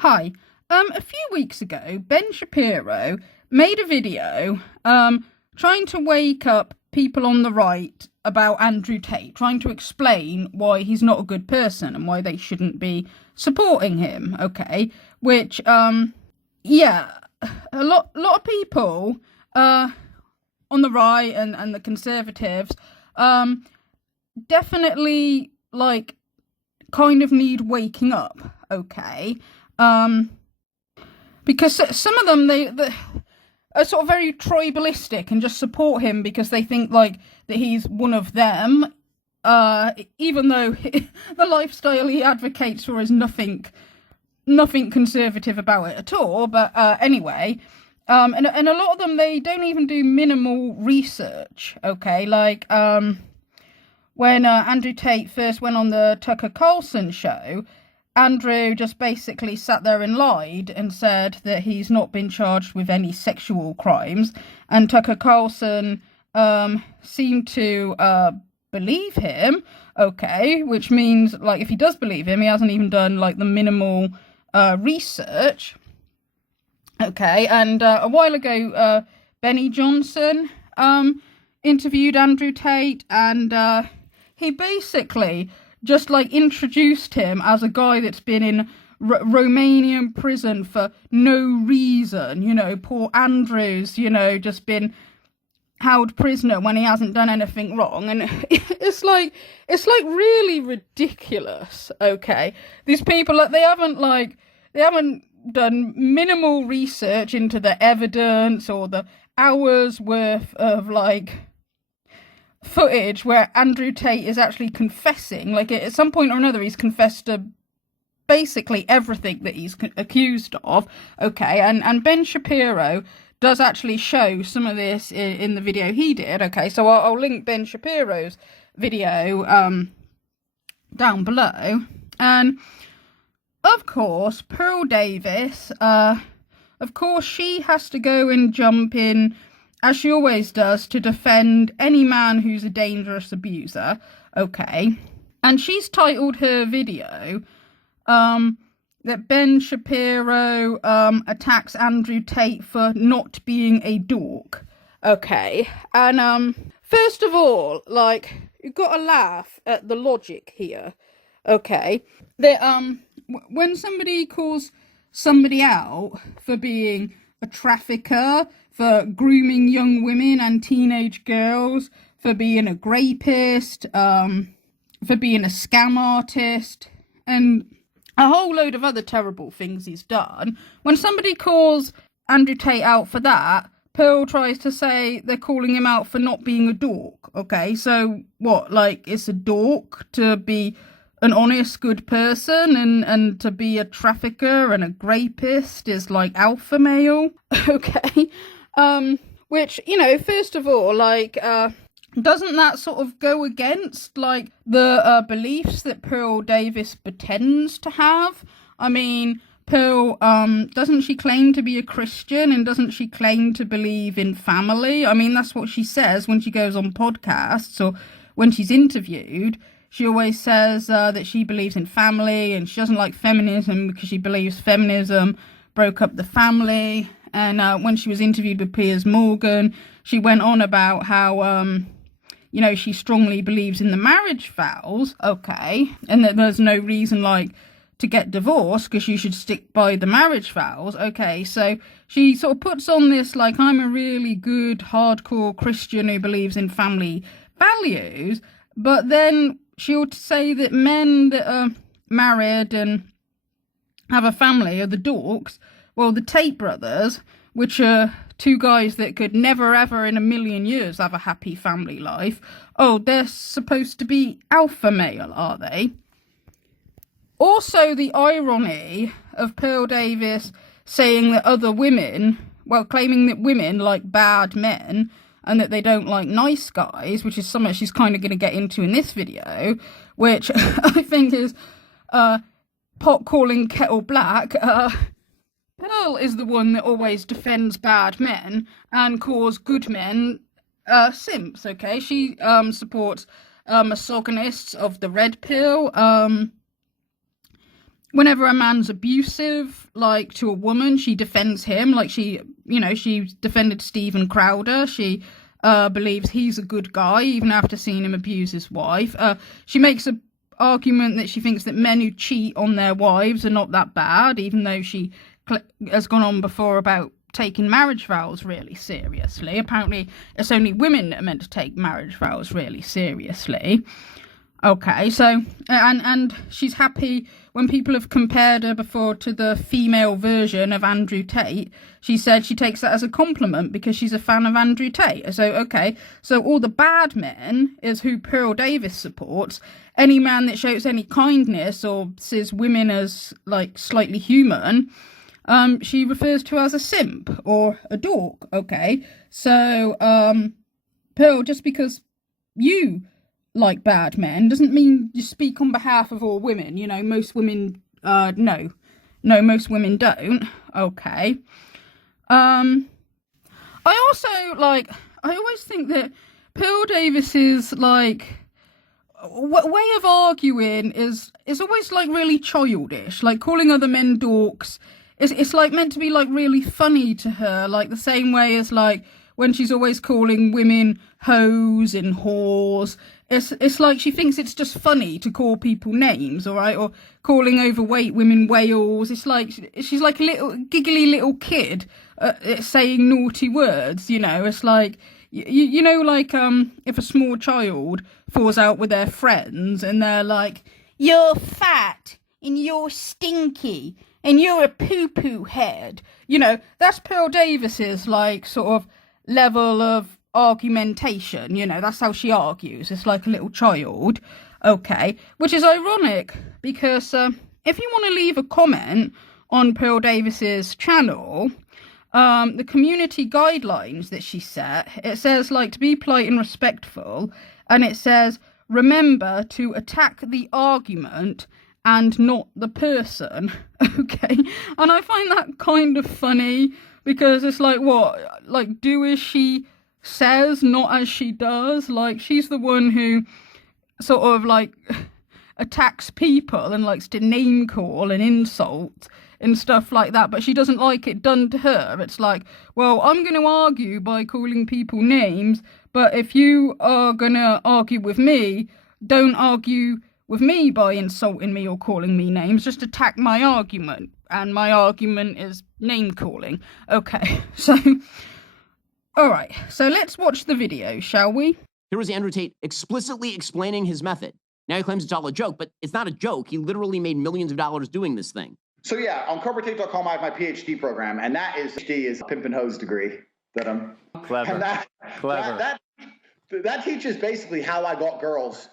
Hi. A few weeks ago, Ben Shapiro made a video trying to wake up people on the right about Andrew Tate, trying to explain why he's not a good person and why they shouldn't be supporting him, okay? Which, yeah, a lot of people on the right and the Conservatives definitely, like, kind of need waking up, okay? Because some of them, they are sort of very tribalistic and just support him because they think, like, that he's one of them, even though the lifestyle he advocates for is nothing conservative about it at all. But anyway, and a lot of them, they don't even do minimal research, okay? Like, when Andrew Tate first went on the Tucker Carlson show, Andrew just basically sat there and lied and said that he's not been charged with any sexual crimes, and Tucker Carlson seemed to believe him, okay, which means, like, if he does believe him, he hasn't even done, like, the minimal research, okay. And a while ago, Benny Johnson interviewed Andrew Tate, and he basically just, like, introduced him as a guy that's been in Romanian prison for no reason. You know, poor Andrew's, you know, just been held prisoner when he hasn't done anything wrong. And it's like really ridiculous, okay? These people, like, they haven't done minimal research into the evidence or the hours worth of, like, footage where Andrew Tate is actually confessing. Like, at some point or another, he's confessed to basically everything that he's accused of, okay? And Ben Shapiro does actually show some of this in the video he did, okay? So I'll link Ben Shapiro's video down below. And of course, Pearl Davis, of course, she has to go and jump in, as she always does, to defend any man who's a dangerous abuser, okay? And she's titled her video, that Ben Shapiro attacks Andrew Tate for not being a dork, okay? And first of all, like, you've got to laugh at the logic here, okay? That when somebody calls somebody out for being a trafficker, for grooming young women and teenage girls, for being a rapist, for being a scam artist, and a whole load of other terrible things he's done. When somebody calls Andrew Tate out for that, Pearl tries to say they're calling him out for not being a dork, okay? So what, like, it's a dork to be an honest, good person, and to be a trafficker and a rapist is, like, alpha male, okay? Which, you know, first of all, like, doesn't that sort of go against, like, the beliefs that Pearl Davis pretends to have? I mean, Pearl, doesn't she claim to be a Christian, and doesn't she claim to believe in family? I mean, that's what she says when she goes on podcasts or when she's interviewed. She always says that she believes in family, and she doesn't like feminism because she believes feminism broke up the family. And when she was interviewed with Piers Morgan, she went on about how, you know, she strongly believes in the marriage vows, okay, and that there's no reason, like, to get divorced because you should stick by the marriage vows, okay? So she sort of puts on this, like, I'm a really good, hardcore Christian who believes in family values, but then she'll say that men that are married and have a family are the dorks. Well, the Tate brothers, which are two guys that could never ever in a million years have a happy family life, oh, they're supposed to be alpha male, are they? Also, the irony of Pearl Davis saying that other women, well, claiming that women like bad men and that they don't like nice guys, which is something she's kind of going to get into in this video, which I think is pot calling kettle black. Pearl is the one that always defends bad men and calls good men simps, okay? She supports misogynists of the red pill, whenever a man's abusive, like, to a woman, she defends him. Like, she defended Stephen Crowder. She believes he's a good guy, even after seeing him abuse his wife. She makes a argument that she thinks that men who cheat on their wives are not that bad, even though she has gone on before about taking marriage vows really seriously. Apparently, it's only women that are meant to take marriage vows really seriously. Okay, so, and she's happy when people have compared her before to the female version of Andrew Tate. She said she takes that as a compliment because she's a fan of Andrew Tate. So, okay, so all the bad men is who Pearl Davis supports. Any man that shows any kindness or sees women as, like, slightly human, she refers to as a simp or a dork. Okay, so, Pearl, just because you like bad men doesn't mean you speak on behalf of all women. You know, most women no, most women don't. Okay. I also, like, I always think that Pearl Davis's, like, way of arguing is always, like, really childish. Like, calling other men dorks, it's like meant to be, like, really funny to her, like the same way as, like, when she's always calling women hoes and whores. It's like she thinks it's just funny to call people names, all right? Or calling overweight women whales. It's like she's like a little giggly little kid saying naughty words, you know? It's like, you know, like, if a small child falls out with their friends and they're like, you're fat and you're stinky and you're a poo-poo head. You know, that's Pearl Davis's, like, sort of level of argumentation. You know, that's how she argues. It's like a little child. Okay, which is ironic because if you want to leave a comment on Pearl Davis's channel, the community guidelines that she set, it says, like, to be polite and respectful, and it says remember to attack the argument and not the person. Okay, and I find that kind of funny because it's like, what, like, do as she says, not as she does. Like, she's the one who sort of, like, attacks people and likes to name call and insult and stuff like that, but she doesn't like it done to her. It's like, well, I'm going to argue by calling people names, but if you are going to argue with me, don't argue with me by insulting me or calling me names. Just attack my argument, and my argument is name calling. Okay, so alright, so let's watch the video, shall we? Here was Andrew Tate explicitly explaining his method. Now he claims it's all a joke, but it's not a joke. He literally made millions of dollars doing this thing. So yeah, on CobraTape.com I have my PhD program, and that is a pimp and hose degree that I'm clever. And that teaches basically how I got girls,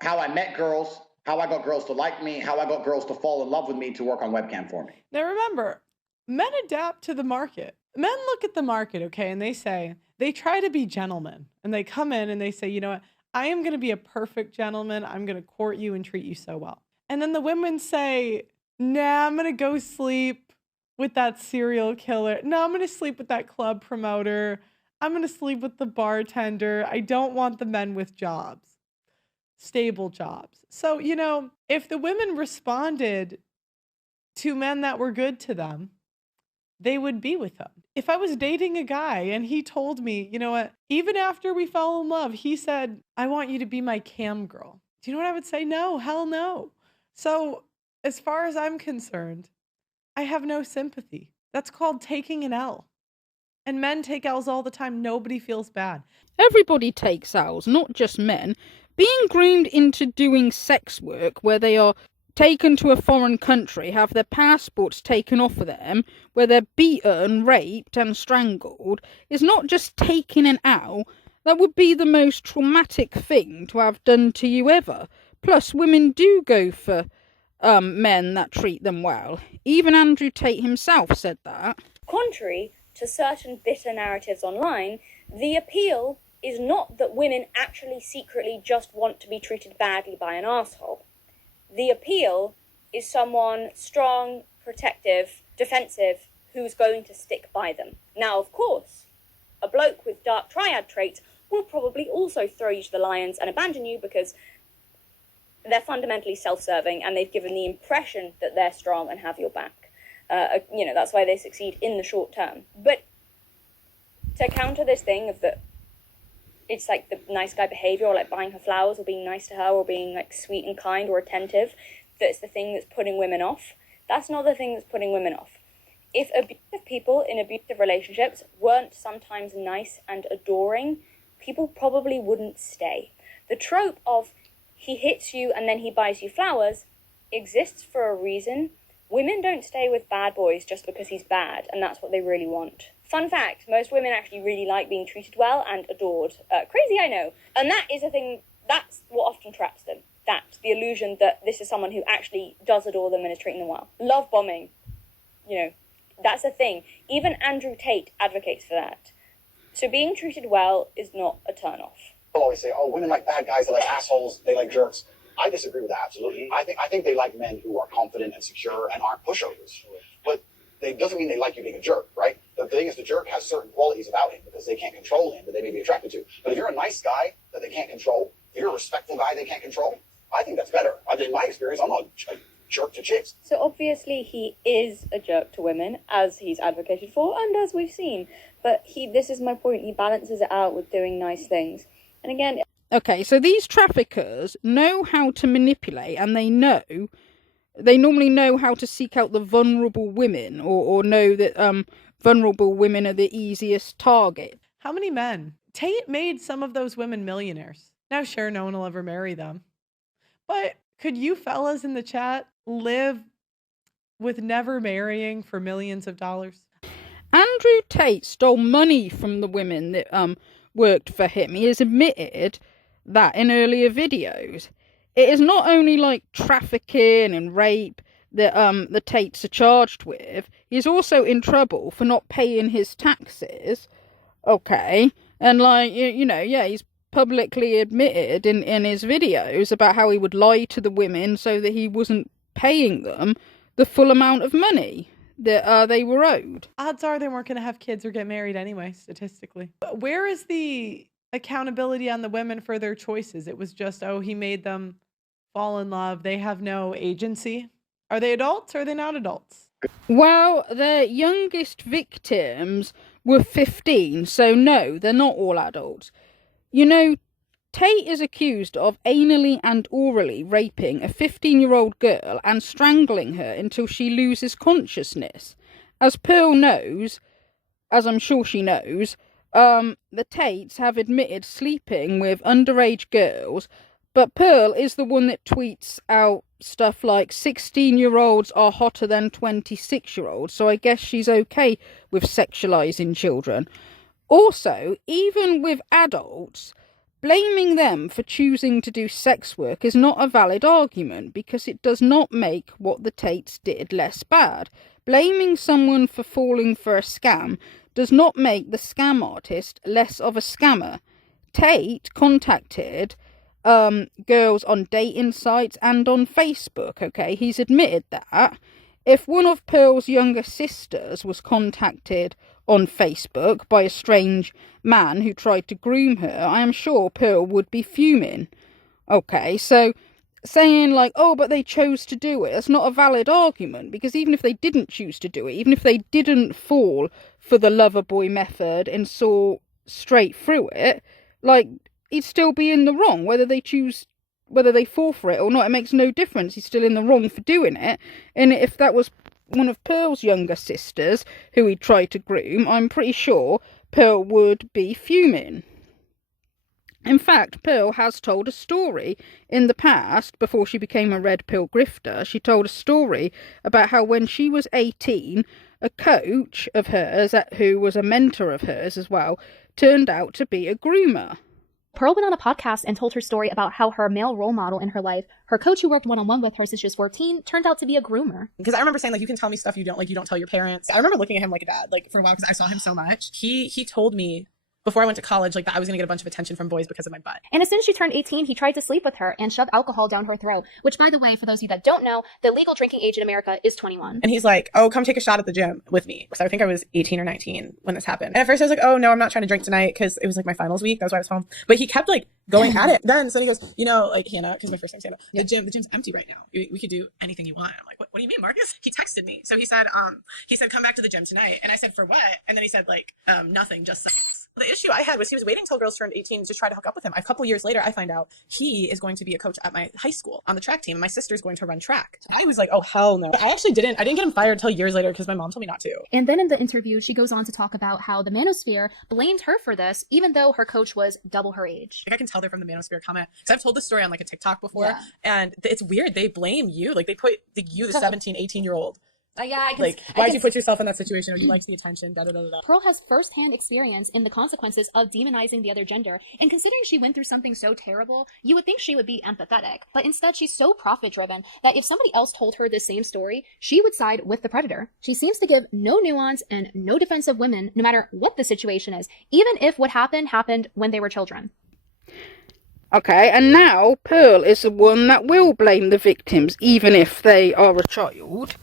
how I met girls, how I got girls to like me, how I got girls to fall in love with me to work on webcam for me. Now remember, men adapt to the market. Men look at the market, okay, and they try to be gentlemen. And they come in and they say, you know what, I am going to be a perfect gentleman. I'm going to court you and treat you so well. And then the women say, nah, I'm going to go sleep with that serial killer. No, I'm going to sleep with that club promoter. I'm going to sleep with the bartender. I don't want the men with jobs, stable jobs. So, you know, if the women responded to men that were good to them, they would be with them. If I was dating a guy and he told me, you know what, even after we fell in love, he said, I want you to be my cam girl. Do you know what I would say? No, hell no. So as far as I'm concerned, I have no sympathy. That's called taking an L. And men take L's all the time. Nobody feels bad. Everybody takes L's, not just men. Being groomed into doing sex work where they are taken to a foreign country, have their passports taken off of them, where they're beaten, raped and strangled, is not just taking an L. That would be the most traumatic thing to have done to you ever. Plus, women do go for men that treat them well. Even Andrew Tate himself said that. Contrary to certain bitter narratives online, the appeal is not that women actually secretly just want to be treated badly by an asshole. The appeal is someone strong, protective, defensive, who's going to stick by them. Now, of course, a bloke with dark triad traits will probably also throw you to the lions and abandon you because they're fundamentally self-serving, and they've given the impression that they're strong and have your back. That's why they succeed in the short term. But to counter this thing of that, it's like the nice guy behavior, or like buying her flowers, or being nice to her, or being like sweet and kind or attentive, that's the thing that's putting women off. That's not the thing that's putting women off. If abusive people in abusive relationships weren't sometimes nice and adoring, people probably wouldn't stay. The trope of he hits you and then he buys you flowers exists for a reason. Women don't stay with bad boys just because he's bad, and that's what they really want. Fun fact, most women actually really like being treated well and adored. Crazy, I know. And that is a thing, that's what often traps them. That's the illusion that this is someone who actually does adore them and is treating them well. Love bombing, that's a thing. Even Andrew Tate advocates for that. So being treated well is not a turn-off. People always say, oh, women like bad guys, they like assholes, they like jerks. I disagree with that, absolutely. I think they like men who are confident and secure and aren't pushovers. But it doesn't mean they like you being a jerk, right? The thing is, the jerk has certain qualities about him because they can't control him that they may be attracted to. But if you're a nice guy that they can't control, if you're a respectful guy they can't control, I think that's better. In my experience, I'm not a jerk to chicks. So obviously he is a jerk to women, as he's advocated for and as we've seen. But this is my point, he balances it out with doing nice things. And again... Okay, so these traffickers know how to manipulate, and they normally know how to seek out the vulnerable women, or know that vulnerable women are the easiest target. How many men? Tate made some of those women millionaires. Now, sure, no one will ever marry them. But could you fellas in the chat live with never marrying for millions of dollars? Andrew Tate stole money from the women that worked for him. He has admitted that in earlier videos. It is not only like trafficking and rape that the Tates are charged with. He's also in trouble for not paying his taxes. Okay, and he's publicly admitted in his videos about how he would lie to the women so that he wasn't paying them the full amount of money that they were owed. Odds are they weren't going to have kids or get married anyway, statistically. But where is the accountability on the women for their choices? It was just, he made them fall in love. They have no agency. Are they adults or are they not adults? Well, the youngest victims were 15, so no, they're not all adults. Tate is accused of anally and orally raping a 15-year-old girl and strangling her until she loses consciousness. As Pearl knows, as I'm sure she knows, the Tates have admitted sleeping with underage girls, but Pearl is the one that tweets out stuff like 16-year-olds are hotter than 26-year-olds, so I guess she's okay with sexualizing children. Also, even with adults, blaming them for choosing to do sex work is not a valid argument because it does not make what the Tates did less bad. Blaming someone for falling for a scam does not make the scam artist less of a scammer. Tate contacted girls on dating sites and on Facebook, okay? He's admitted that. If one of Pearl's younger sisters was contacted on Facebook by a strange man who tried to groom her, I am sure Pearl would be fuming. Okay, so saying like, but they chose to do it, that's not a valid argument, because even if they didn't choose to do it, even if they didn't fall for the lover boy method and saw straight through it, he'd still be in the wrong. Whether they fall for it or not, it makes no difference. He's still in the wrong for doing it. And if that was one of Pearl's younger sisters who he tried to groom, I'm pretty sure Pearl would be fuming. In fact, Pearl has told a story in the past, before she became a red pill grifter. She told a story about how when she was 18, a coach of hers, who was a mentor of hers as well, turned out to be a groomer. Pearl went on a podcast and told her story about how her male role model in her life, her coach who worked one-on-one with her since she was 14, turned out to be a groomer. Because I remember saying, you can tell me stuff you don't tell your parents. I remember looking at him like a dad, for a while, because I saw him so much. He told me before I went to college, that I was going to get a bunch of attention from boys because of my butt. And as soon as she turned 18, he tried to sleep with her and shove alcohol down her throat, which, by the way, for those of you that don't know, the legal drinking age in America is 21. And he's like, come take a shot at the gym with me. So I think I was 18 or 19 when this happened. And at first I was like, oh no, I'm not trying to drink tonight, because it was my finals week. That's why I was home. But he kept going at it. Then so he goes, like Hannah, because my first name's Hannah. The gym's empty right now. We could do anything you want. I'm like, what do you mean, Marcus? He texted me. So he said, come back to the gym tonight. And I said, for what? And then he said, like, nothing, just sex. The issue I had was he was waiting till girls turned 18 to try to hook up with him. A couple years later, I find out he is going to be a coach at my high school on the track team. And my sister's going to run track. I was like, oh, hell no. I didn't get him fired until years later because my mom told me not to. And then in the interview, she goes on to talk about how the manosphere blamed her for this, even though her coach was double her age. Like I can tell they're from the manosphere comment because I've told this story on like a TikTok before, and it's weird. They blame you. Like they put the 17, 18-year-old. Like, why'd you put yourself in that situation? Or you liked the attention? Da da da da. Pearl has firsthand experience in the consequences of demonizing the other gender, and considering she went through something so terrible, you would think she would be empathetic. But instead, she's so profit-driven that if somebody else told her the same story, she would side with the predator. She seems to give no nuance and no defense of women, no matter what the situation is, even if what happened when they were children. Okay, and now Pearl is the one that will blame the victims, even if they are a child.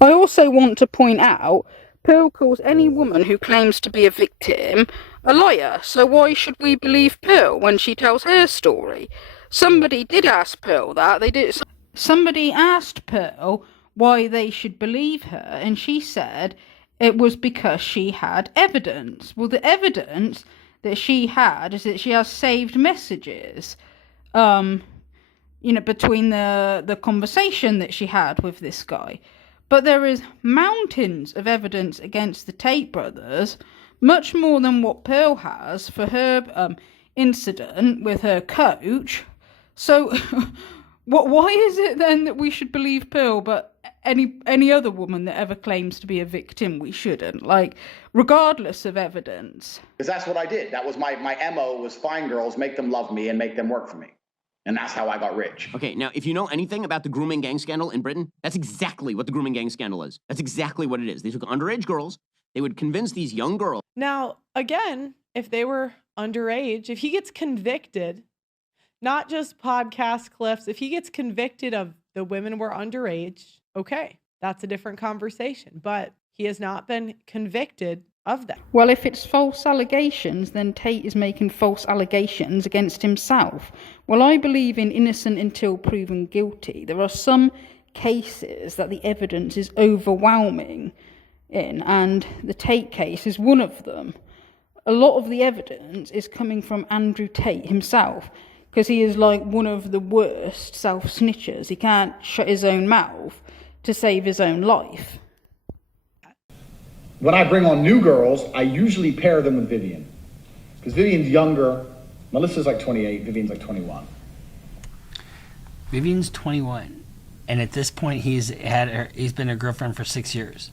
I also want to point out, Pearl calls any woman who claims to be a victim a liar, so why should we believe Pearl when she tells her story? Somebody did ask Pearl that, Somebody asked Pearl why they should believe her, and she said it was because she had evidence. Well, the evidence that she had is that she has saved messages, between the conversation that she had with this guy. But there is mountains of evidence against the Tate brothers, much more than what Pearl has for her incident with her coach. So, why is it then that we should believe Pearl, but any other woman that ever claims to be a victim we shouldn't? Like, regardless of evidence. Because that's what I did. That was my MO, was find girls, make them love me, and make them work for me. And that's how I got rich. Okay, now, if you know anything about the grooming gang scandal in Britain, that's exactly what the grooming gang scandal is. That's exactly what it is. They took underage girls. They would convince these young girls. Now, again, if they were underage, if he gets convicted, not just podcast clips, if he gets convicted of the women were underage, okay, that's a different conversation. But he has not been convicted of that. Well, if it's false allegations, then Tate is making false allegations against himself. Well, I believe in innocent until proven guilty. There are some cases that the evidence is overwhelming in, and the Tate case is one of them. A lot of the evidence is coming from Andrew Tate himself, because he is like one of the worst self-snitchers. He can't shut his own mouth to save his own life. When I bring on new girls, I usually pair them with Vivian. Because Vivian's younger. Melissa's like 28, Vivian's like 21. Vivian's 21. And at this point, he's been a girlfriend for 6 years.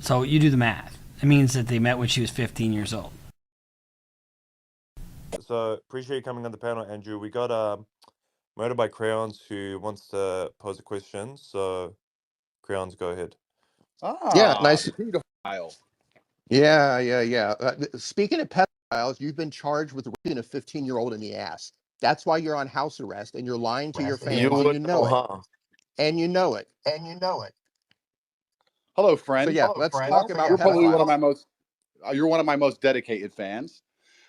So you do the math. It means that they met when she was 15 years old. So appreciate you coming on the panel, Andrew. We got Murder by Crayons who wants to pose a question. So Crayons, go ahead. Yeah, nice. Yeah. Speaking of pedophiles, you've been charged with raping a 15-year-old in the ass. That's why you're on house arrest, and you're lying to your fans, and you know it. And you know it. Hello, friend. So yeah, let's talk about You're probably pedophiles. one of my most. You're one of my most dedicated fans.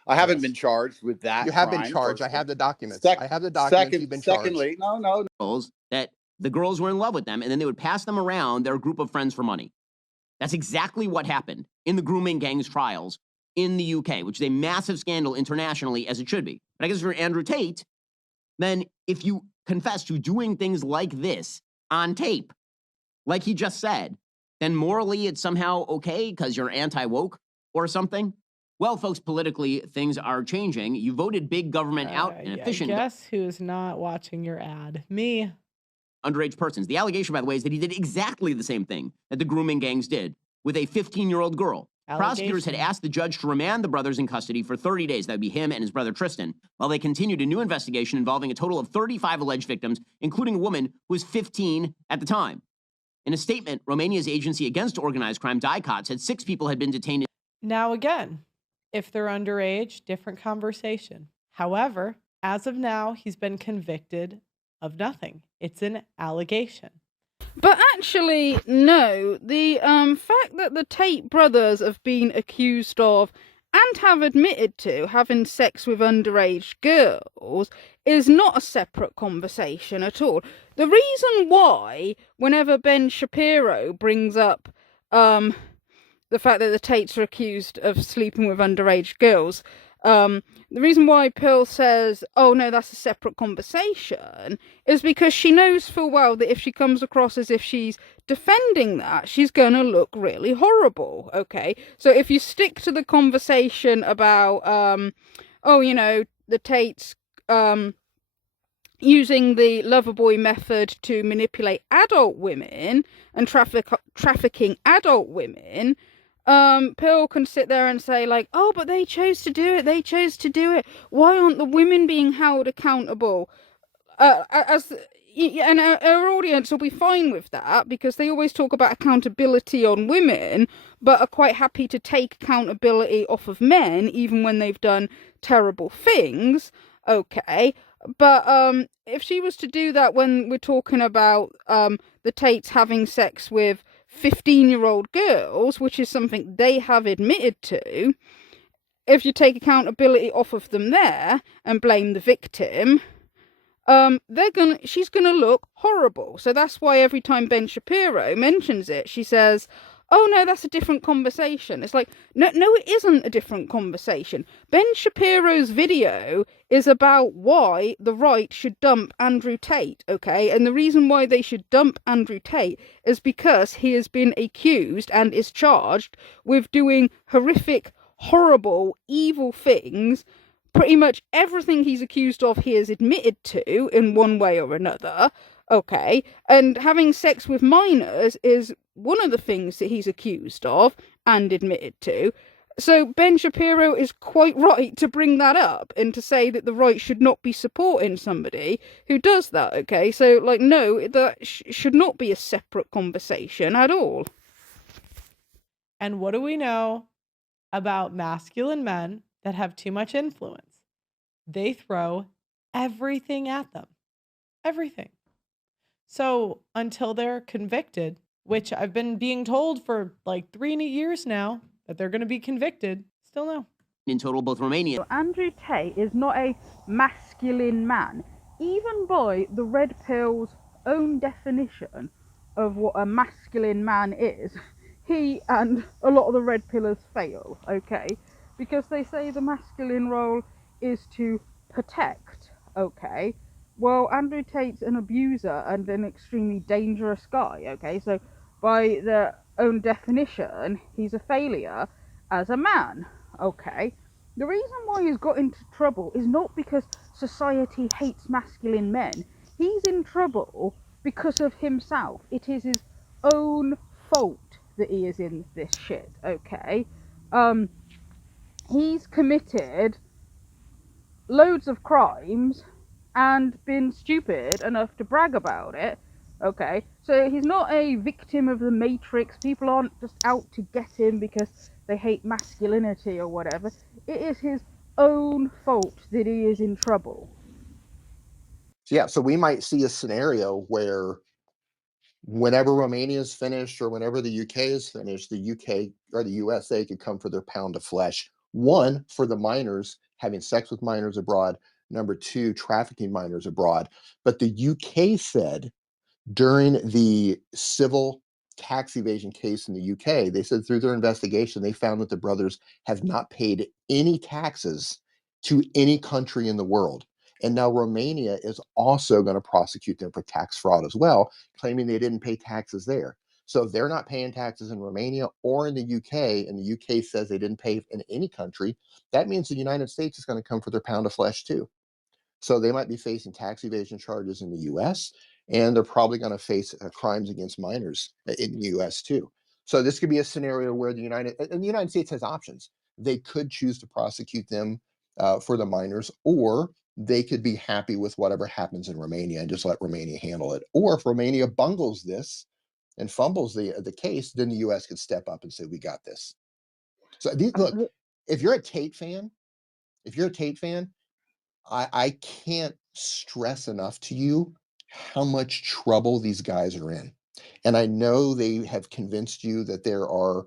I haven't been charged with that. You have been crime, charged. first I have the documents. Sec- I have the documents. You've been charged. Secondly, no. girls that the girls were in love with them, and then they would pass them around their group of friends for money. That's exactly what happened in the grooming gangs trials in the UK, which is a massive scandal internationally, as it should be. But I guess for Andrew Tate, then if you confess to doing things like this on tape, like he just said, then morally it's somehow okay because you're anti-woke or something. Well, folks, politically, things are changing. You voted big government out and efficient. Guess who's not watching your ad? Me. Underage persons. The allegation, by the way, is that he did exactly the same thing that the grooming gangs did with a 15-year-old girl. Prosecutors had asked the judge to remand the brothers in custody for 30 days. That would be him and his brother Tristan, while they continued a new investigation involving a total of 35 alleged victims, including a woman who was 15 at the time. In a statement, Romania's agency against organized crime, DICOT, said 6 people had been detained. Now again, if they're underage, different conversation. However, as of now, he's been convicted of nothing. It's an allegation. But actually, no. The fact that the Tate brothers have been accused of and have admitted to having sex with underage girls is not a separate conversation at all. The reason why, whenever Ben Shapiro brings up the fact that the Tates are accused of sleeping with underage girls, the reason why Pearl says, oh no, that's a separate conversation, is because she knows full well that if she comes across as if she's defending that, she's going to look really horrible, okay? So if you stick to the conversation about, oh, you know, the Tates, using the Loverboy method to manipulate adult women and trafficking adult women, Pearl can sit there and say like, oh, but they chose to do it, why aren't the women being held accountable? And our audience will be fine with that, because they always talk about accountability on women, but are quite happy to take accountability off of men, even when they've done terrible things, okay? But if she was to do that when we're talking about the Tates having sex with 15-year-old girls, which is something they have admitted to, if you take accountability off of them there and blame the victim, she's gonna look horrible. So that's why every time Ben Shapiro mentions it, she says, oh no, that's a different conversation. It's like, no, it isn't a different conversation. Ben Shapiro's video is about why the right should dump Andrew Tate, okay? And the reason why they should dump Andrew Tate is because he has been accused and is charged with doing horrific, horrible, evil things. Pretty much everything he's accused of, he has admitted to in one way or another, okay? And having sex with minors is one of the things that he's accused of and admitted to. So Ben Shapiro is quite right to bring that up and to say that the right should not be supporting somebody who does that, okay? So, like, no, that should not be a separate conversation at all. And what do we know about masculine men that have too much influence? They throw everything at them. Everything. So until they're convicted, which I've been being told for like 3 years now that they're going to be convicted, still no. In total, both Romania. Andrew Tate is not a masculine man, even by the Red Pill's own definition of what a masculine man is. He and a lot of the Red Pillars fail, okay? Because they say the masculine role is to protect, okay? Well, Andrew Tate's an abuser and an extremely dangerous guy, okay? So by their own definition, he's a failure as a man, okay? The reason why he's got into trouble is not because society hates masculine men. He's in trouble because of himself. It is his own fault that he is in this shit, okay? He's committed loads of crimes and been stupid enough to brag about it, okay? So he's not a victim of the Matrix. People aren't just out to get him because they hate masculinity or whatever. It is his own fault that he is in trouble. Yeah, so we might see a scenario where whenever Romania is finished or whenever the UK is finished, the UK or the USA could come for their pound of flesh. One, for the minors, having sex with minors abroad. Number two, trafficking minors abroad. But the UK said during the civil tax evasion case in the UK, they said through their investigation, they found that the brothers have not paid any taxes to any country in the world. And now Romania is also going to prosecute them for tax fraud as well, claiming they didn't pay taxes there. So if they're not paying taxes in Romania or in the UK, and the UK says they didn't pay in any country, that means the United States is going to come for their pound of flesh too. So they might be facing tax evasion charges in the US, and they're probably going to face crimes against minors in the US too. So this could be a scenario where the United States has options. They could choose to prosecute them for the minors, or they could be happy with whatever happens in Romania and just let Romania handle it. Or if Romania bungles this and fumbles the case, then the US could step up and say, we got this. So look, if you're a Tate fan, I can't stress enough to you how much trouble these guys are in. And I know they have convinced you that there are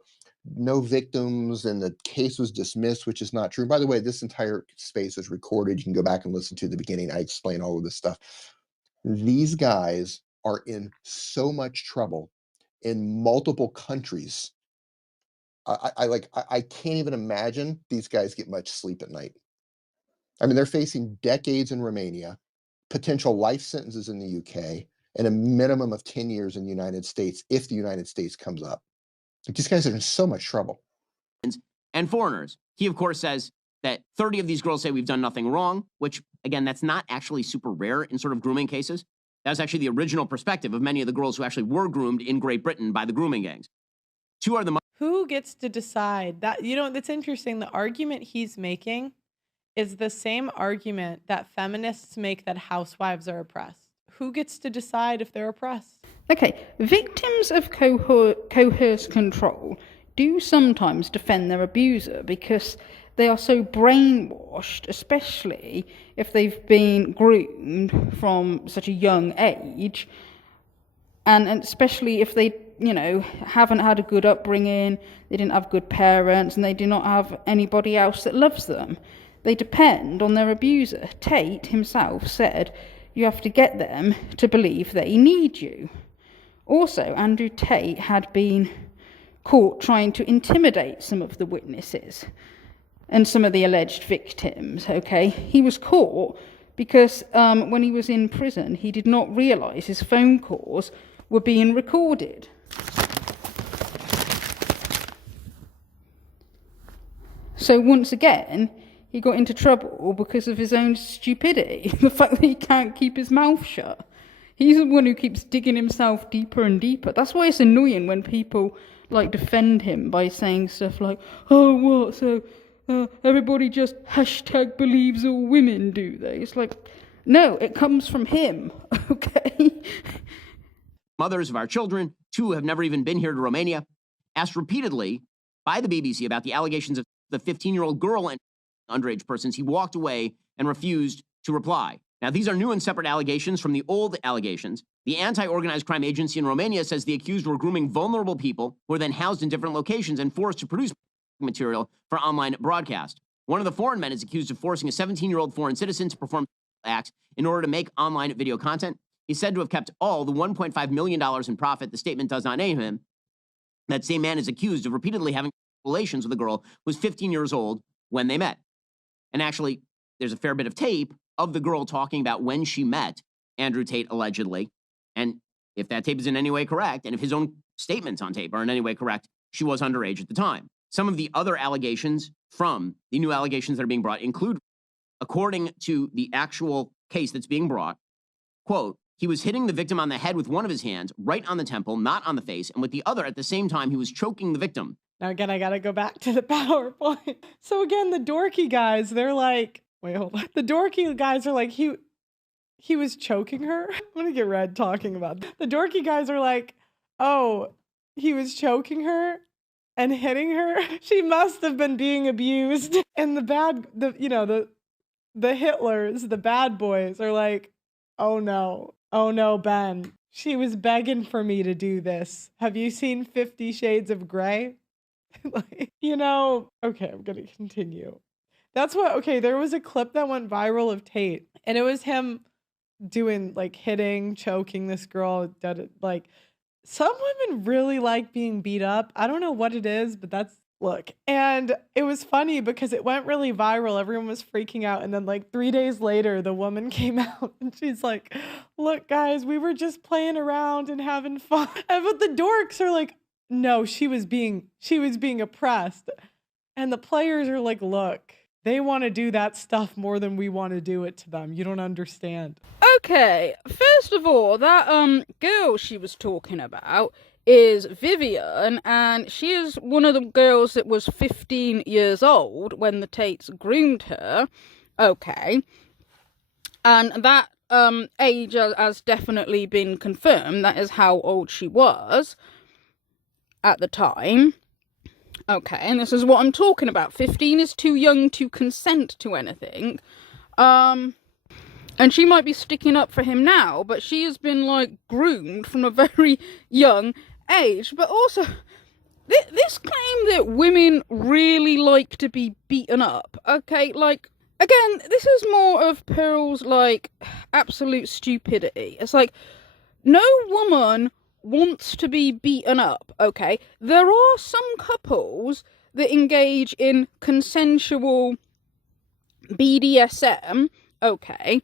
no victims, and the case was dismissed, which is not true. By the way, this entire space is recorded. You can go back and listen to the beginning. I explain all of this stuff. These guys are in so much trouble in multiple countries. I can't even imagine these guys get much sleep at night. I mean, they're facing decades in Romania, potential life sentences in the UK, and a minimum of 10 years in the United States if the United States comes up. Like, these guys are in so much trouble. And foreigners. He, of course, says that 30 of these girls say we've done nothing wrong, which, again, that's not actually super rare in sort of grooming cases. That was actually the original perspective of many of the girls who actually were groomed in Great Britain by the grooming gangs. Two are the Who gets to decide that? You know, that's interesting. The argument he's making is the same argument that feminists make that housewives are oppressed. Who gets to decide if they're oppressed? Okay, victims of coerced control do sometimes defend their abuser because they are so brainwashed, especially if they've been groomed from such a young age, and especially if they, you know, haven't had a good upbringing, they didn't have good parents, and they do not have anybody else that loves them. They depend on their abuser. Tate himself said, you have to get them to believe they need you. Also, Andrew Tate had been caught trying to intimidate some of the witnesses and some of the alleged victims, okay? He was caught because when he was in prison, he did not realise his phone calls were being recorded. So once again, he got into trouble because of his own stupidity, the fact that he can't keep his mouth shut. He's the one who keeps digging himself deeper and deeper. That's why it's annoying when people like defend him by saying stuff like, oh, what, so everybody just #believes all women, do they? It's like, no, it comes from him, okay? mothers of our children, two who have never even been here to Romania, asked repeatedly by the BBC about the allegations of the 15-year-old girl and underage persons. He walked away and refused to reply. Now, these are new and separate allegations from the old allegations. The anti-organized crime agency in Romania says the accused were grooming vulnerable people who were then housed in different locations and forced to produce material for online broadcast. One of the foreign men is accused of forcing a 17-year-old foreign citizen to perform acts in order to make online video content. He's said to have kept all the $1.5 million in profit. The statement does not name him. That same man is accused of repeatedly having relations with a girl who was 15 years old when they met. And actually, there's a fair bit of tape of the girl talking about when she met Andrew Tate, allegedly. And if that tape is in any way correct, and if his own statements on tape are in any way correct, she was underage at the time. Some of the other allegations from the new allegations that are being brought include, according to the actual case that's being brought, quote, he was hitting the victim on the head with one of his hands, right on the temple, not on the face, and with the other at the same time, he was choking the victim. Now, again, I got to go back to the PowerPoint. So again, the dorky guys, they're like, wait, hold on. The dorky guys are like, he was choking her. I'm going to get red talking about that. The dorky guys are like, oh, he was choking her and hitting her. She must have been being abused. And the Hitlers, the bad boys are like, oh no, Ben. She was begging for me to do this. Have you seen 50 Shades of Grey? Okay, I'm going to continue. There was a clip that went viral of Tate, and it was him doing, hitting, choking this girl. Some women really like being beat up. I don't know what it is, but look. And it was funny because it went really viral. Everyone was freaking out. And then 3 days later, the woman came out and she's like, look, guys, we were just playing around and having fun. But the dorks are like, no, she was being oppressed. And the players are like, look, they want to do that stuff more than we want to do it to them. You don't understand. Okay, first of all, that girl she was talking about is Vivian, and she is one of the girls that was 15 years old when the Tates groomed her. Okay, and that age has definitely been confirmed. That is how old she was at the time. Okay, and this is what I'm talking about. 15 is too young to consent to anything. And she might be sticking up for him now, but she has been, groomed from a very young age. But also, this claim that women really like to be beaten up. Okay, like, again, this is more of Pearl's, like, absolute stupidity. It's like, no woman wants to be beaten up, okay? There are some couples that engage in consensual BDSM, okay?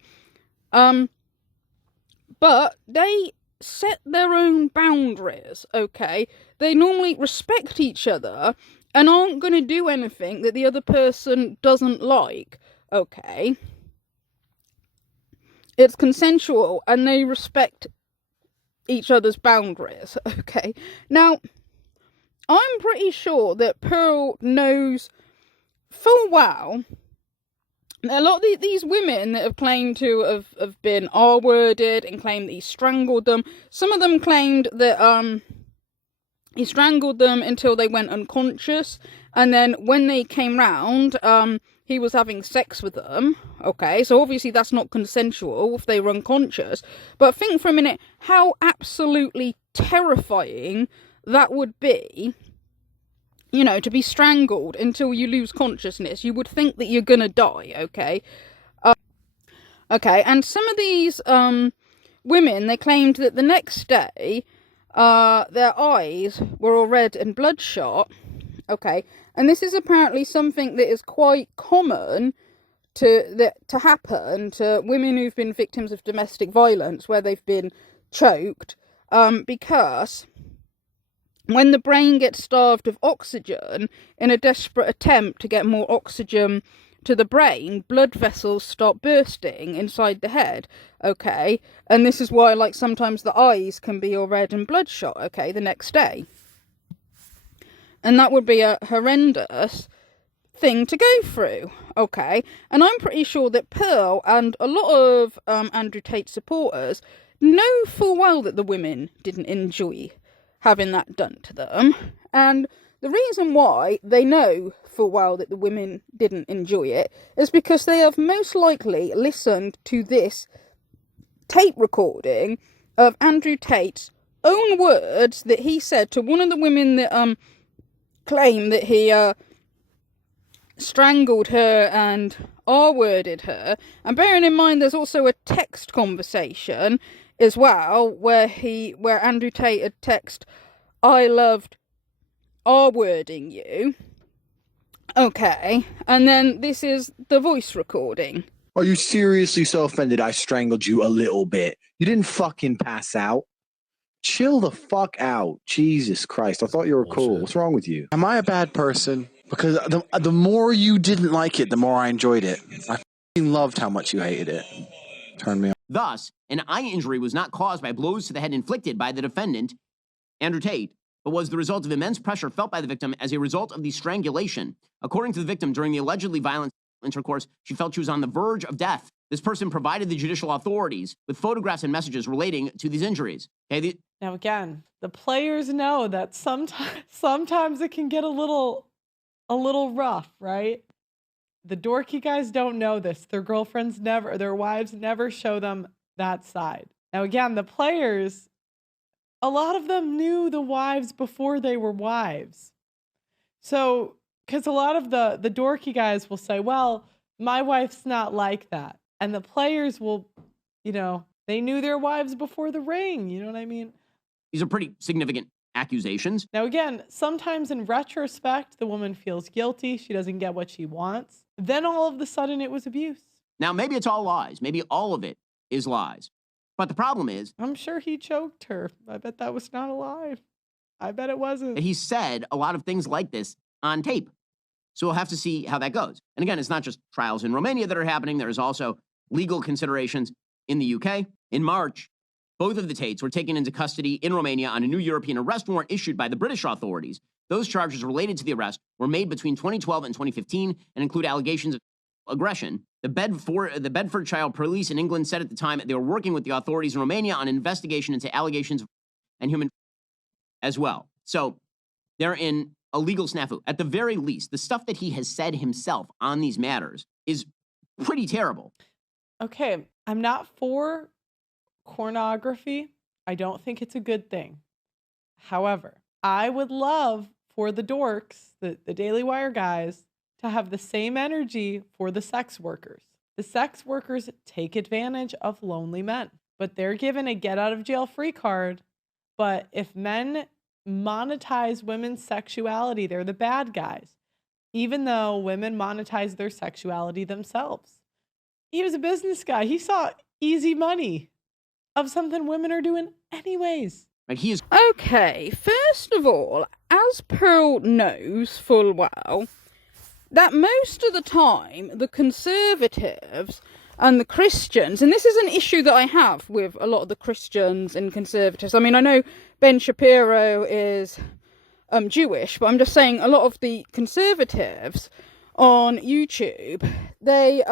But they set their own boundaries, okay? They normally respect each other and aren't going to do anything that the other person doesn't like, okay? It's consensual and they respect each other's boundaries, okay? Now, I'm pretty sure that Pearl knows full well a lot of these women that have claimed to have been R-worded and claimed that he strangled them, some of them claimed that he strangled them until they went unconscious, and then when they came round, he was having sex with them. Okay, so obviously that's not consensual if they were unconscious. But think for a minute how absolutely terrifying that would be. You know, to be strangled until you lose consciousness. You would think that you're gonna die, okay? Okay, and some of these women, they claimed that the next day, their eyes were all red and bloodshot, okay? And this is apparently something that is quite common to happen to women who've been victims of domestic violence, where they've been choked, because when the brain gets starved of oxygen, in a desperate attempt to get more oxygen to the brain, blood vessels start bursting inside the head, okay? And this is why, like, sometimes the eyes can be all red and bloodshot, okay, the next day. And that would be a horrendous thing to go through, okay? And I'm pretty sure that Pearl and a lot of Andrew Tate supporters know full well that the women didn't enjoy having that done to them, and the reason why they know full well that the women didn't enjoy it is because they have most likely listened to this tape recording of Andrew Tate's own words that he said to one of the women that claimed that he strangled her and R-worded her. And bearing in mind there's also a text conversation as well, where Andrew Tate had texted, "I loved R-wording you." Okay, and then this is the voice recording. Are you seriously so offended I strangled you a little bit? You didn't fucking pass out. Chill the fuck out. Jesus Christ, I thought you were cool. What's wrong with you? Am I a bad person? Because the more you didn't like it, the more I enjoyed it. I fucking loved how much you hated it. Turn me on. Thus, an eye injury was not caused by blows to the head inflicted by the defendant, Andrew Tate, but was the result of immense pressure felt by the victim as a result of the strangulation. According to the victim, during the allegedly violent intercourse, she felt she was on the verge of death. This person provided the judicial authorities with photographs and messages relating to these injuries. Okay, now again, the players know that sometimes it can get a little rough, right? The dorky guys don't know this. Their wives never show them that side. Now again, the players, a lot of them knew the wives before they were wives. So, because a lot of the dorky guys will say, well, my wife's not like that. And the players will, they knew their wives before the ring. You know what I mean? These are pretty significant accusations. Now, again, sometimes in retrospect, the woman feels guilty. She doesn't get what she wants. Then all of a sudden it was abuse. Now, maybe it's all lies. Maybe all of it is lies. But the problem is, I'm sure he choked her. I bet that was not a lie. I bet it wasn't. He said a lot of things like this on tape. So we'll have to see how that goes. And again, it's not just trials in Romania that are happening. There's also legal considerations in the UK. In March, both of the Tates were taken into custody in Romania on a new European arrest warrant issued by the British authorities. Those charges related to the arrest were made between 2012 and 2015 and include allegations of aggression. The Bedfordshire Police in England said at the time they were working with the authorities in Romania on an investigation into allegations of and human as well. So they're in a legal snafu. At the very least, the stuff that he has said himself on these matters is pretty terrible. Okay, I'm not for pornography. I don't think it's a good thing. However, I would love for the dorks, the Daily Wire guys, to have the same energy for the sex workers. The sex workers take advantage of lonely men, but they're given a get out of jail free card. But if men monetize women's sexuality, they're the bad guys, even though women monetize their sexuality themselves. He was a business guy. He saw easy money of something women are doing anyways. Like he is. Okay, first of all, as Pearl knows full well, that most of the time the conservatives and the Christians, and this is an issue that I have with a lot of the Christians and conservatives. I mean, I know Ben Shapiro is Jewish, but I'm just saying a lot of the conservatives on YouTube, they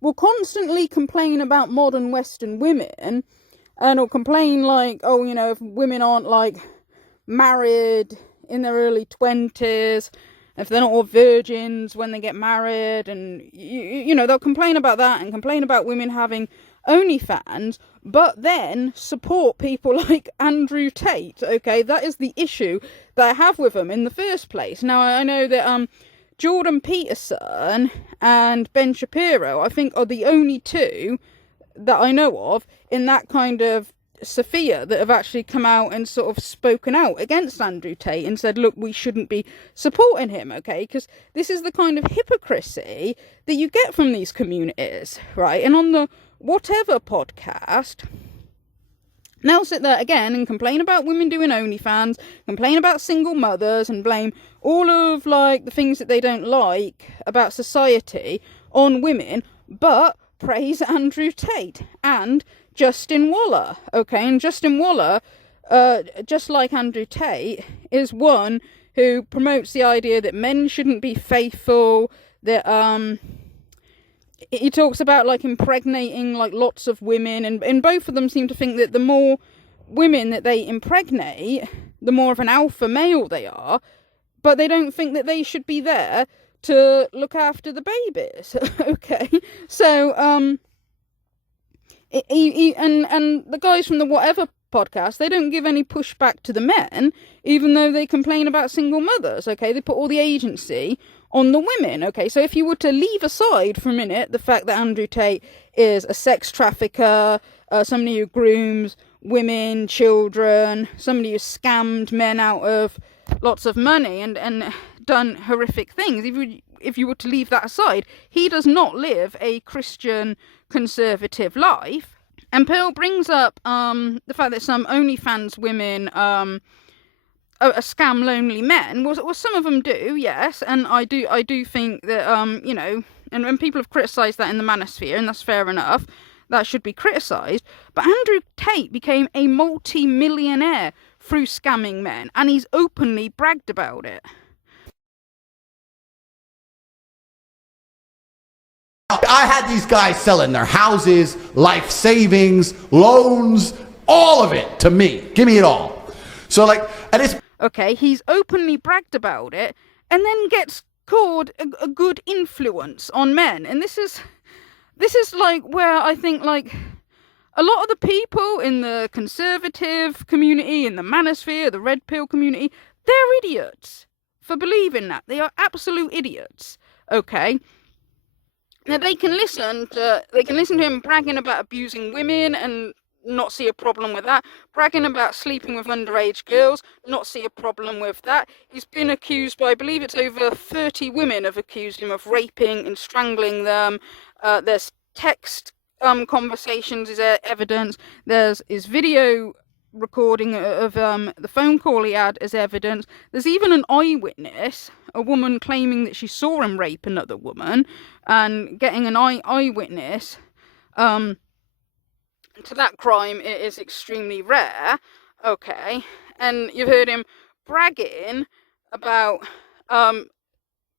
will constantly complain about modern Western women, and will complain like, oh, you know, if women aren't like married in their early 20s, if they're not all virgins when they get married, and you know, they'll complain about that and complain about women having OnlyFans, but then support people like Andrew Tate. Okay, that is the issue that I have with them in the first place. Now, I know that Jordan Peterson and Ben Shapiro, I think, are the only two that I know of in that kind of sphere that have actually come out and sort of spoken out against Andrew Tate and said, look, we shouldn't be supporting him, okay? Because this is the kind of hypocrisy that you get from these communities, right? And on the Whatever podcast, they'll sit there again and complain about women doing OnlyFans, complain about single mothers, and blame all of like the things that they don't like about society on women, but praise Andrew Tate and Justin Waller, okay? And Justin Waller, just like Andrew Tate, is one who promotes the idea that men shouldn't be faithful, that he talks about like impregnating like lots of women, and both of them seem to think that the more women that they impregnate, the more of an alpha male they are, but they don't think that they should be there to look after the babies. Okay, so and the guys from the Whatever podcast, they don't give any pushback to the men, even though they complain about single mothers. Okay, they put all the agency on the women. Okay, so if you were to leave aside for a minute the fact that Andrew Tate is a sex trafficker, somebody who grooms women, children, somebody who scammed men out of lots of money and done horrific things, if you were to leave that aside, he does not live a Christian conservative life. And Pearl brings up the fact that some OnlyFans women are scam lonely men. Well, some of them do, yes, and I do think that you know, and people have criticised that in the manosphere, and that's fair enough. That should be criticised. But Andrew Tate became a multi-millionaire through scamming men, and he's openly bragged about it. I had these guys selling their houses, life savings, loans, all of it to me. Give me it all. So like, and it's okay, he's openly bragged about it, and then gets called a good influence on men. And this is like where I think like a lot of the people in the conservative community, in the manosphere, the red pill community, they're idiots for believing that. They are absolute idiots. Okay. Now they can listen to him bragging about abusing women and not see a problem with that, bragging about sleeping with underage girls, not see a problem with that. He's been accused by, I believe it's over 30 women have accused him of raping and strangling them. There's text conversations as evidence. There's his video recording of the phone call he had as evidence. There's even an eyewitness, a woman claiming that she saw him rape another woman, and getting an eyewitness to that crime is extremely rare. Okay, and you've heard him bragging about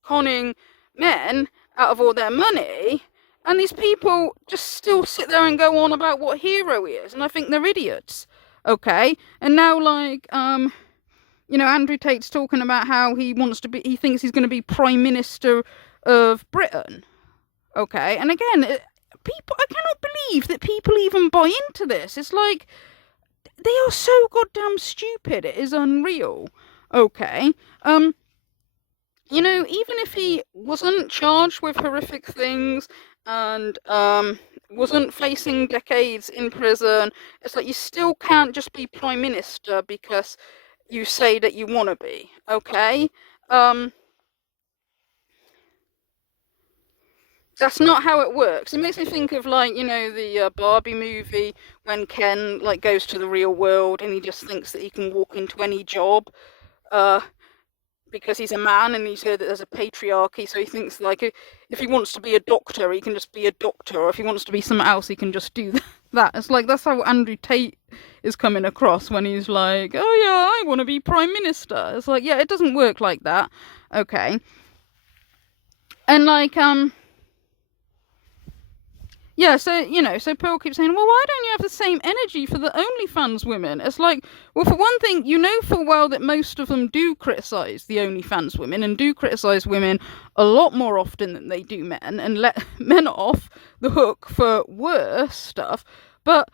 conning men out of all their money, and these people just still sit there and go on about what hero he is, and I think they're idiots. Okay, and now like you know, Andrew Tate's talking about how he thinks he's going to be Prime Minister of Britain. Okay, and again, people, I cannot believe that people even buy into this. It's like, they are so goddamn stupid, it is unreal. Okay. You know, even if he wasn't charged with horrific things and wasn't facing decades in prison, it's like you still can't just be prime minister because you say that you want to be. Okay. That's not how it works. It makes me think of, like, you know, the Barbie movie when Ken, like, goes to the real world and he just thinks that he can walk into any job because he's a man and he's heard that there's a patriarchy, so he thinks, like, if he wants to be a doctor, he can just be a doctor, or if he wants to be something else, he can just do that. It's like, that's how Andrew Tate is coming across when he's like, oh yeah, I want to be prime minister. It's like, yeah, it doesn't work like that. Okay. And, like, yeah, so, you know, so Pearl keeps saying, well, why don't you have the same energy for the OnlyFans women? It's like, well, for one thing, you know full well that most of them do criticise the OnlyFans women and do criticise women a lot more often than they do men and let men off the hook for worse stuff. But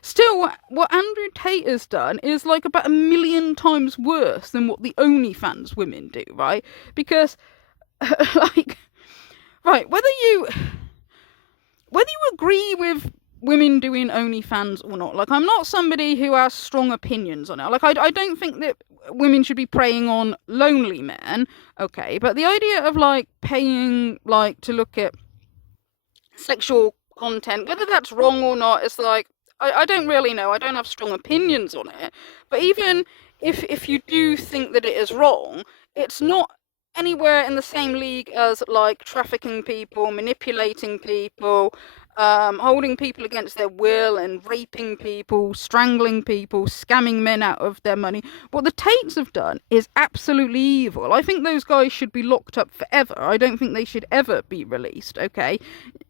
still, what Andrew Tate has done is, like, about 1,000,000 times worse than what the OnlyFans women do, right? Because, like... Right, whether you agree with women doing OnlyFans or not, like, I'm not somebody who has strong opinions on it. Like, I don't think that women should be preying on lonely men, okay, but the idea of, like, paying, like, to look at sexual content, whether that's wrong or not, is like, I don't really know. I don't have strong opinions on it. But even if you do think that it is wrong, it's not anywhere in the same league as, like, trafficking people, manipulating people, holding people against their will and raping people, strangling people, scamming men out of their money. What the Tates have done is absolutely evil. I think those guys should be locked up forever. I don't think they should ever be released, okay?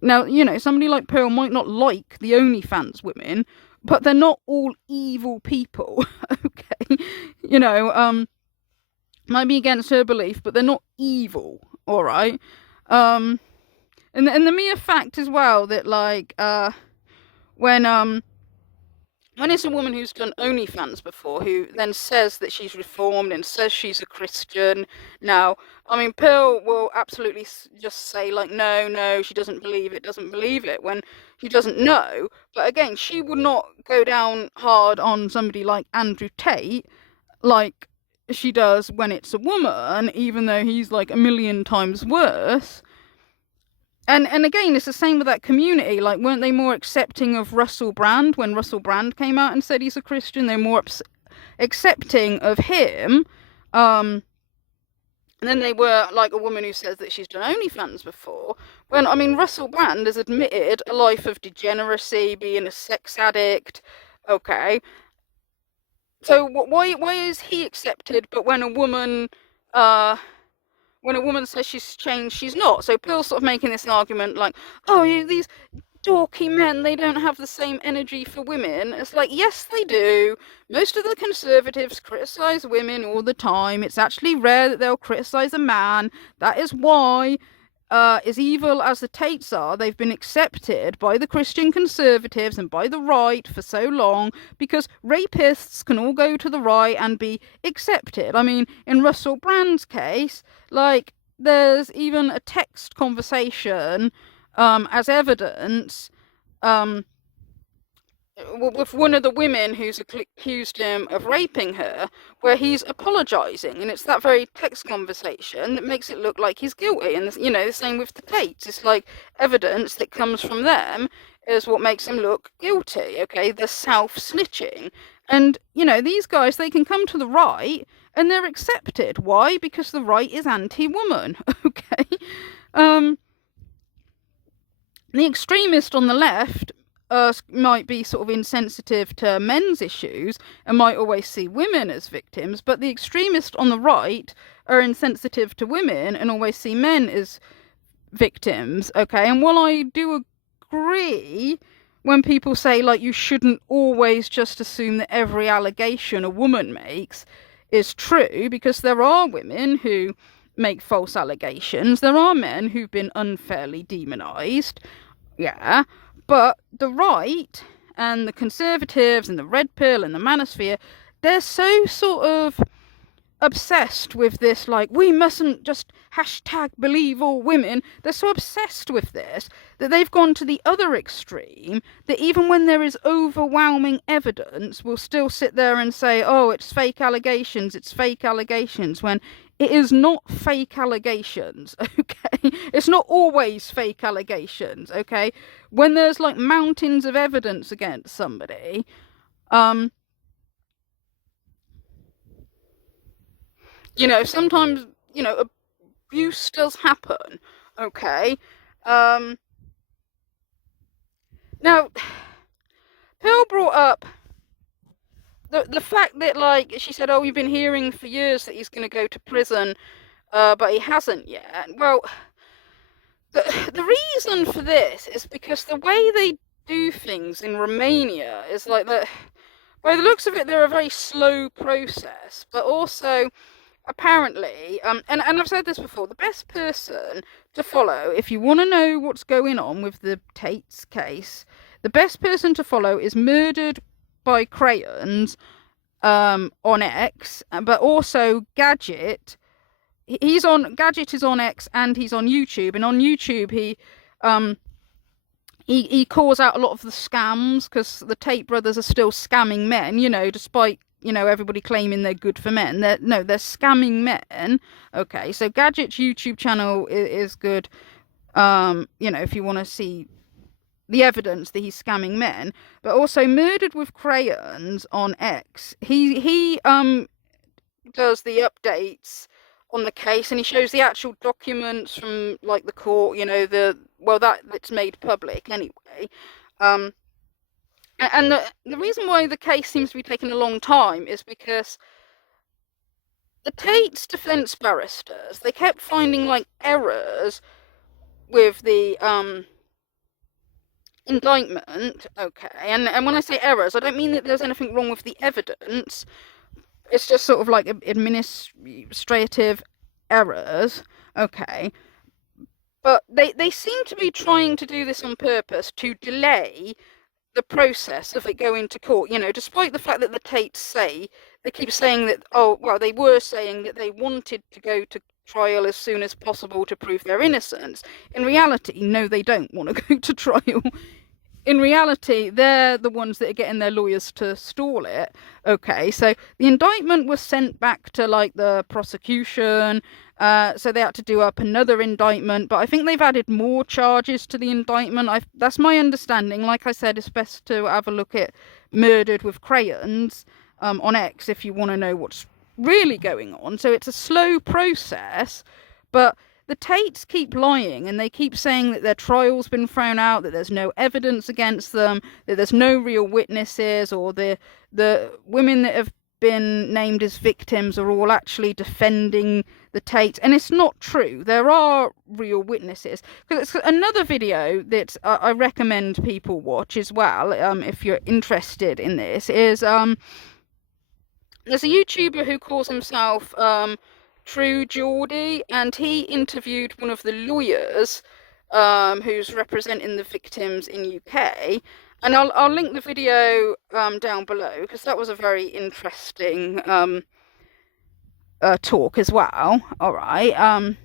Now, you know, somebody like Pearl might not like the OnlyFans women, but they're not all evil people, okay? You know, might be against her belief, but they're not evil, all right? And the mere fact as well that, like, when it's a woman who's done OnlyFans before, who then says that she's reformed and says she's a Christian, now, I mean, Pearl will absolutely just say, like, no, she doesn't believe it, when she doesn't know. But again, she would not go down hard on somebody like Andrew Tate, like she does when it's a woman, even though he's, like, 1,000,000 times worse. And again, it's the same with that community. Like, weren't they more accepting of Russell Brand when Russell Brand came out and said he's a Christian? They're more accepting of him than they were, like, a woman who says that she's done OnlyFans before. When, I mean, Russell Brand has admitted a life of degeneracy, being a sex addict, okay? So why is he accepted, but when a woman says she's changed, she's not? So Pearl's sort of making this argument like, oh, these dorky men, they don't have the same energy for women. It's like, yes, they do. Most of the conservatives criticise women all the time. It's actually rare that they'll criticise a man. That is why, as evil as the Tates are, they've been accepted by the Christian conservatives and by the right for so long, because rapists can all go to the right and be accepted. I mean, in Russell Brand's case, like, there's even a text conversation as evidence with one of the women who's accused him of raping her, where he's apologising, and it's that very text conversation that makes it look like he's guilty. And, you know, the same with the Tates. It's like evidence that comes from them is what makes him look guilty, okay? They're self-snitching. And, you know, these guys, they can come to the right and they're accepted. Why? Because the right is anti-woman, okay? The extremist on the left might be sort of insensitive to men's issues and might always see women as victims, but the extremists on the right are insensitive to women and always see men as victims, okay? And while I do agree when people say, like, you shouldn't always just assume that every allegation a woman makes is true, because there are women who make false allegations, there are men who've been unfairly demonised, yeah, but the right and the conservatives and the red pill and the manosphere, they're so sort of obsessed with this, like, we mustn't just hashtag believe all women. They're so obsessed with this that they've gone to the other extreme, that even when there is overwhelming evidence, will still sit there and say, oh, it's fake allegations, when it is not fake allegations, okay? It's not always fake allegations, okay? When there's like mountains of evidence against somebody, you know, sometimes, you know, abuse does happen, okay? Now, Pearl brought up the fact that, like, she said, oh, you've been hearing for years that he's going to go to prison, but he hasn't yet. Well, the reason for this is because the way they do things in Romania is like that. By the looks of it, they're a very slow process, but also, apparently, and I've said this before, the best person to follow, if you want to know what's going on with the Tate's case, the best person to follow is Murdered by Crayons on X, but also Gadget. Gadget is on X and he's on YouTube, and on YouTube he calls out a lot of the scams, because the Tate brothers are still scamming men, you know, despite, you know, everybody claiming they're good for men. They're scamming men. Okay, so Gadget's YouTube channel is good, you know, if you want to see the evidence that he's scamming men. But also Murdered with Crayons on X, he does the updates on the case, and he shows the actual documents from, like, the court, you know, that's made public anyway. And the reason why the case seems to be taking a long time is because the Tate's defense barristers, they kept finding, like, errors with the indictment, okay, and when I say errors, I don't mean that there's anything wrong with the evidence. It's just sort of like administrative errors, okay. But they seem to be trying to do this on purpose to delay the process of it going to court, you know, despite the fact that the Tates they keep saying that, oh, well, they were saying that they wanted to go to trial as soon as possible to prove their innocence. In reality, no, they don't want to go to trial. In reality, they're the ones that are getting their lawyers to stall it. Okay, so the indictment was sent back to, like, the prosecution, so they had to do up another indictment, but I think they've added more charges to the indictment. That's my understanding. Like I said, it's best to have a look at Murdered with Crayons on X if you want to know what's really going on. So it's a slow process, but the Tates keep lying, and they keep saying that their trial's been thrown out, that there's no evidence against them, that there's no real witnesses, or the women that have been named as victims are all actually defending the Tates. And it's not true. There are real witnesses. Because it's another video that I recommend people watch as well, if you're interested in this, is there's a YouTuber who calls himself True Geordie, and he interviewed one of the lawyers who's representing the victims in UK, and I'll link the video down below, because that was a very interesting talk as well. All right,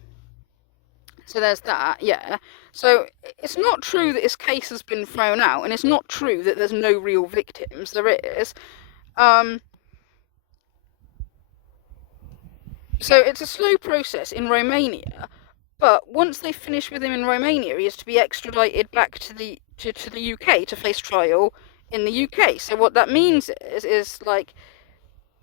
so there's that. Yeah, so it's not true that his case has been thrown out, and it's not true that there's no real victims. There is. So it's a slow process in Romania, but once they finish with him in Romania, he is to be extradited back to the UK to face trial in the UK. So what that means is like,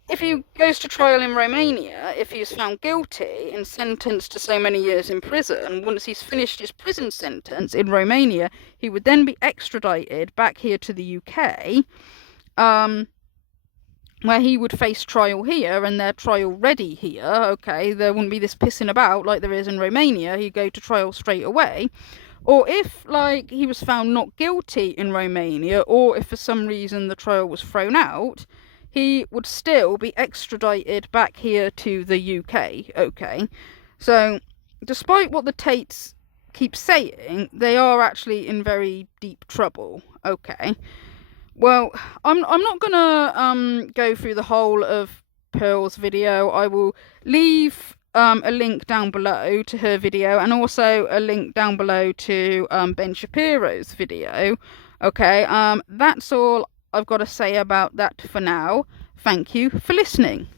if he goes to trial in Romania, if he's found guilty and sentenced to so many years in prison, once he's finished his prison sentence in Romania, he would then be extradited back here to the UK, where he would face trial here, and they're trial ready here, okay, there wouldn't be this pissing about like there is in Romania, he'd go to trial straight away. Or if, like, he was found not guilty in Romania, or if for some reason the trial was thrown out, he would still be extradited back here to the UK, okay. So, despite what the Tates keep saying, they are actually in very deep trouble, okay. Well, I'm not gonna go through the whole of Pearl's video. I will leave a link down below to her video, and also a link down below to Ben Shapiro's video. Okay, that's all I've got to say about that for now. Thank you for listening.